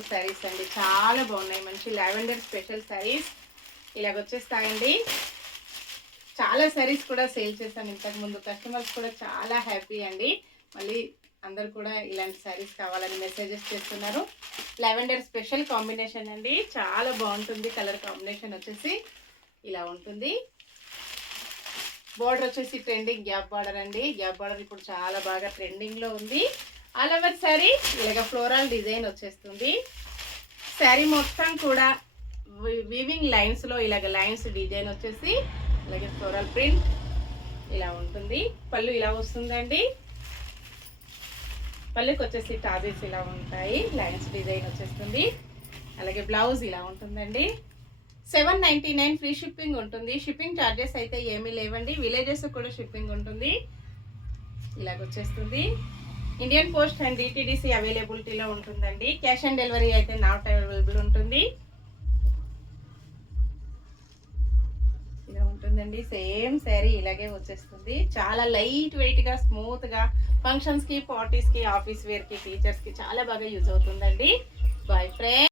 శారీస్ అండి, చాలా బాగున్నాయి. మంచి లావెండర్ స్పెషల్ శారీస్ ఇలాగ వచ్చేస్తాయండి. చాలా శారీస్ కూడా సేల్ చేశాను ఇంతకుముందు. కస్టమర్స్ కూడా చాలా హ్యాపీ అండి. మళ్ళీ అందరు కూడా ఇలాంటి శారీస్ కావాలని మెసేజెస్ చేస్తున్నారు. లావెండర్ స్పెషల్ కాంబినేషన్ అండి, చాలా బాగుంటుంది. కలర్ కాంబినేషన్ వచ్చేసి ఇలా ఉంటుంది. బార్డర్ వచ్చేసి ట్రెండింగ్ గ్యాప్ బార్డర్ అండి. గ్యాప్ బార్డర్ ఇప్పుడు చాలా బాగా ట్రెండింగ్లో ఉంది. ఆల్ ఓవర్ శారీ ఇలాగ ఫ్లోరల్ డిజైన్ వచ్చేస్తుంది. శారీ మొత్తం కూడా వీవింగ్ లైన్స్లో ఇలాగ లైన్స్ డిజైన్ వచ్చేసి అలాగే ఫ్లోరల్ ప్రింట్ ఇలా ఉంటుంది. పళ్ళు ఇలా వస్తుందండి. పళ్ళుకి వచ్చేసి టాబీస్ ఇలా ఉంటాయి, లైన్స్ డిజైన్ వచ్చేస్తుంది. అలాగే బ్లౌజ్ ఇలా ఉంటుందండి. 799 ఫ్రీ షిప్పింగ్ ఉంటుంది. షిప్పింగ్ ఛార్జెస్ అయితే ఏమీ లేవండి. విలేజెస్ కూడా షిప్పింగ్ ఉంటుంది. ఇలాగ వచ్చేస్తుంది. ఇండియన్ పోస్ట్ అండ్ డిటిడిసి అవైలబిలిటీలో ఉంటుందండి. క్యాష్ ఆన్ డెలివరీ అయితే నాట్ అవైలబుల్ ఉంటుంది. ఇలా ఉంటుందండి. సేమ్ శారీ ఇలాగే వచ్చేస్తుంది. చాలా లైట్ వెయిట్గా స్మూత్గా ఫంక్షన్స్కి, పార్టీస్కి, ఆఫీస్ వేర్కి, టీచర్స్కి చాలా బాగా యూజ్ అవుతుందండి. Bye friends.